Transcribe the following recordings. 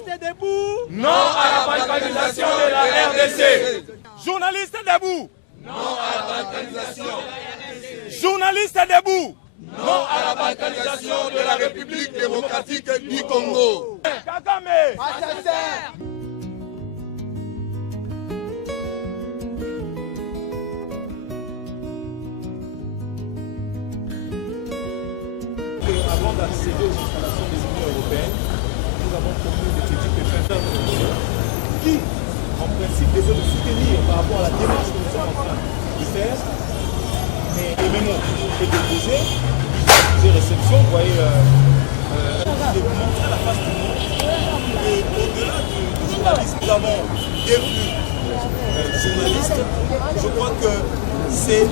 Journalistes debout. Non à la balkanisation de la RDC. Journalistes debout. Non à la balkanisation. Journalistes debout. Non à la balkanisation de la République démocratique du Congo. Kagame. Assassin. Avant d'accéder aux installations des Unions européennes, nous avons connu des petits pépins qui, en principe, devaient nous soutenir par rapport à la démarche que nous sommes en train de faire. Mais le mémo est déposé, j'ai réception, vous voyez, de vous montrer la face du monde. Et au-delà du journalisme, nous avons des flux journalistes. Je crois que c'est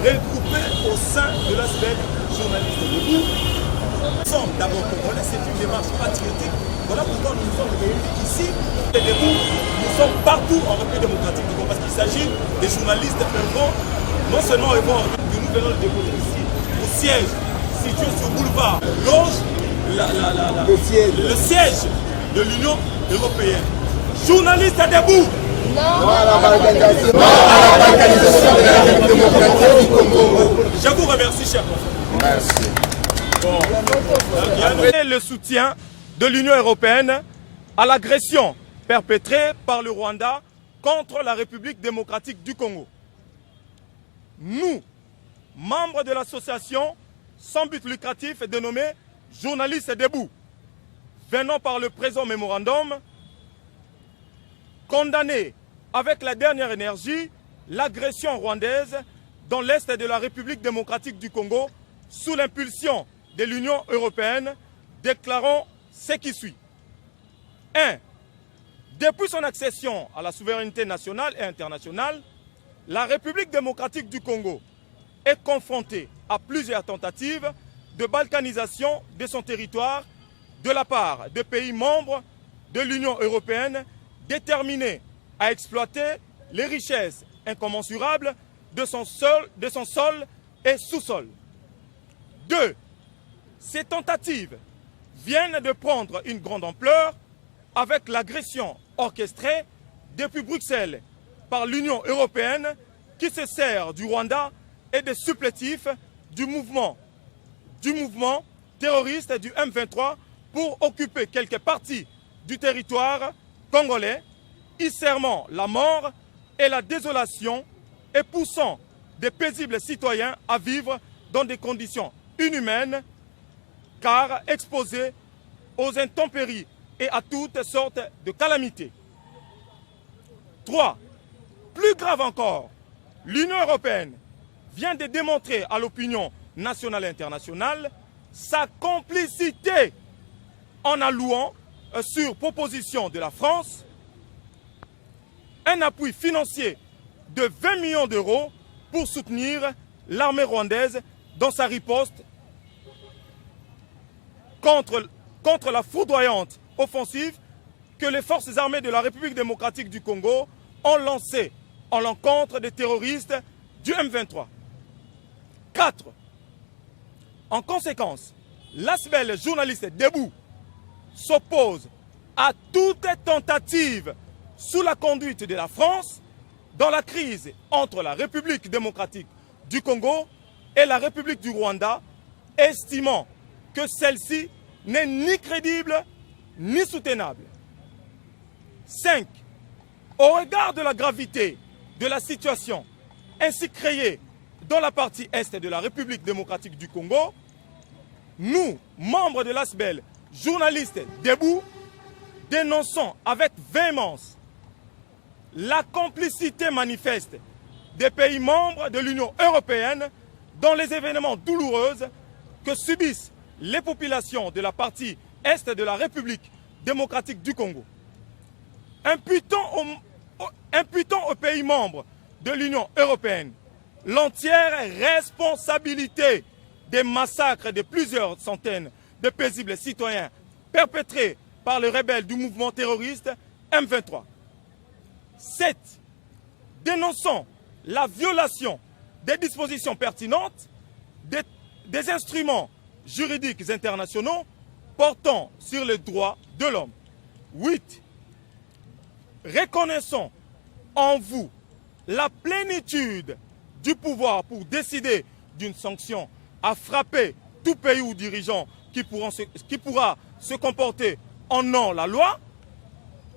regroupé au sein de l'aspect journaliste debout. Nous sommes d'abord congolais, c'est une démarche patriotique. Voilà pourquoi nous nous sommes réunis ici. Debout, nous sommes partout en République démocratique du Congo parce qu'il s'agit des journalistes œuvrant, non seulement œuvrant, que nous venons de déposer ici au siège situé sur boulevard Loge, le siège de l'Union européenne. Journalistes debout. Non à la balkanisation. Non à la balkanisation de la République démocratique du Congo. Je vous remercie, chers confrères. Merci. Bon. Le soutien de l'Union européenne à l'agression perpétrée par le Rwanda contre la République démocratique du Congo. Nous, membres de l'association sans but lucratif dénommée Journalistes debout, venons par le présent mémorandum condamner avec la dernière énergie l'agression rwandaise dans l'est de la République démocratique du Congo sous l'impulsion de l'Union européenne, déclarons ce qui suit. 1. Depuis son accession à la souveraineté nationale et internationale, la République démocratique du Congo est confrontée à plusieurs tentatives de balkanisation de son territoire de la part de pays membres de l'Union européenne déterminés à exploiter les richesses incommensurables de son sol et sous-sol. 2. Ces tentatives viennent de prendre une grande ampleur avec l'agression orchestrée depuis Bruxelles par l'Union européenne qui se sert du Rwanda et des supplétifs du mouvement terroriste du M23 pour occuper quelques parties du territoire congolais, y sermant la mort et la désolation et poussant des paisibles citoyens à vivre dans des conditions inhumaines car exposés aux intempéries et à toutes sortes de calamités. 3. Plus grave encore, l'Union européenne vient de démontrer à l'opinion nationale et internationale sa complicité en allouant, sur proposition de la France, un appui financier de 20 millions d'euros pour soutenir l'armée rwandaise dans sa riposte contre la foudroyante offensive que les forces armées de la République démocratique du Congo ont lancée en l'encontre des terroristes du M23. 4. En conséquence, l'ASBEL journaliste debout s'oppose à toute tentative sous la conduite de la France dans la crise entre la République démocratique du Congo et la République du Rwanda, estimant que celle-ci n'est ni crédible ni soutenable. 5. Au regard de la gravité de la situation ainsi créée dans la partie est de la République démocratique du Congo, nous, membres de l'ASBEL, journalistes debout, dénonçons avec véhémence la complicité manifeste des pays membres de l'Union européenne dans les événements douloureux que subissent les populations de la partie est de la République démocratique du Congo. Imputons aux pays membres de l'Union européenne l'entière responsabilité des massacres de plusieurs centaines de paisibles citoyens perpétrés par les rebelles du mouvement terroriste M23. 7. Dénonçons la violation des dispositions pertinentes des instruments juridiques internationaux portant sur les droits de l'homme. 8. Reconnaissons en vous la plénitude du pouvoir pour décider d'une sanction à frapper tout pays ou dirigeant qui pourra se comporter en non la loi.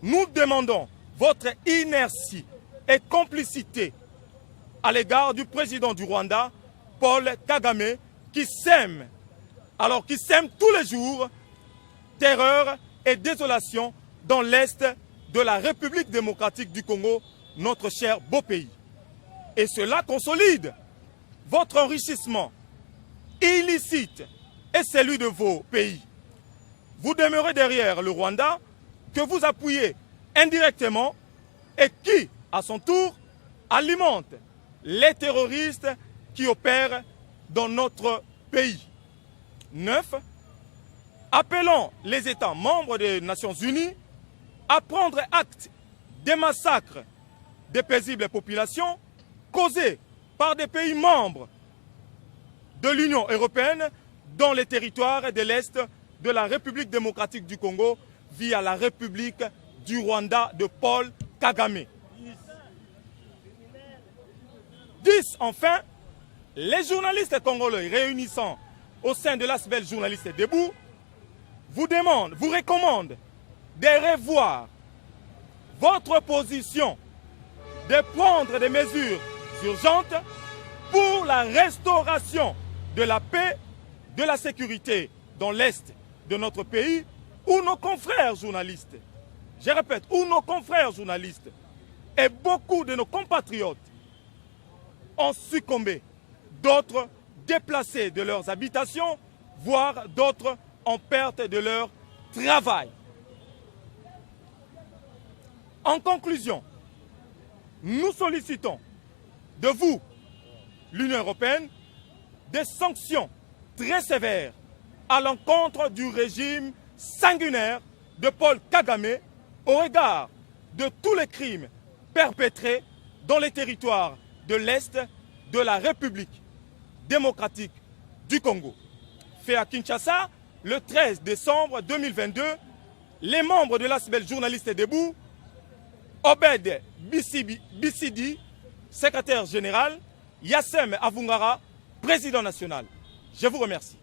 Nous demandons votre inertie et complicité à l'égard du président du Rwanda, Paul Kagame, qui sème tous les jours terreur et désolation dans l'Est de la République démocratique du Congo, notre cher beau pays. Et cela consolide votre enrichissement illicite et celui de vos pays. Vous demeurez derrière le Rwanda que vous appuyez indirectement et qui, à son tour, alimente les terroristes qui opèrent dans notre pays. 9. Appelons les États membres des Nations Unies à prendre acte des massacres des paisibles populations causés par des pays membres de l'Union européenne dans les territoires de l'Est de la République démocratique du Congo via la République du Rwanda de Paul Kagame. 10. Enfin, les journalistes congolais réunissant au sein de l'ASBEL Journalistes Debout vous recommandent de revoir votre position, de prendre des mesures urgentes pour la restauration de la paix, de la sécurité dans l'Est de notre pays, où nos confrères journalistes, je répète, où nos confrères journalistes et beaucoup de nos compatriotes ont succombé, d'autres déplacés de leurs habitations, voire d'autres en perte de leur travail. En conclusion, nous sollicitons de vous, l'Union européenne, des sanctions très sévères à l'encontre du régime sanguinaire de Paul Kagame au regard de tous les crimes perpétrés dans les territoires de l'Est de la République démocratique du Congo. Fait à Kinshasa, le 13 décembre 2022, les membres de l'ASBEL Journalistes Debout, Obed Bissidi, secrétaire général, Yassem Avungara, président national. Je vous remercie.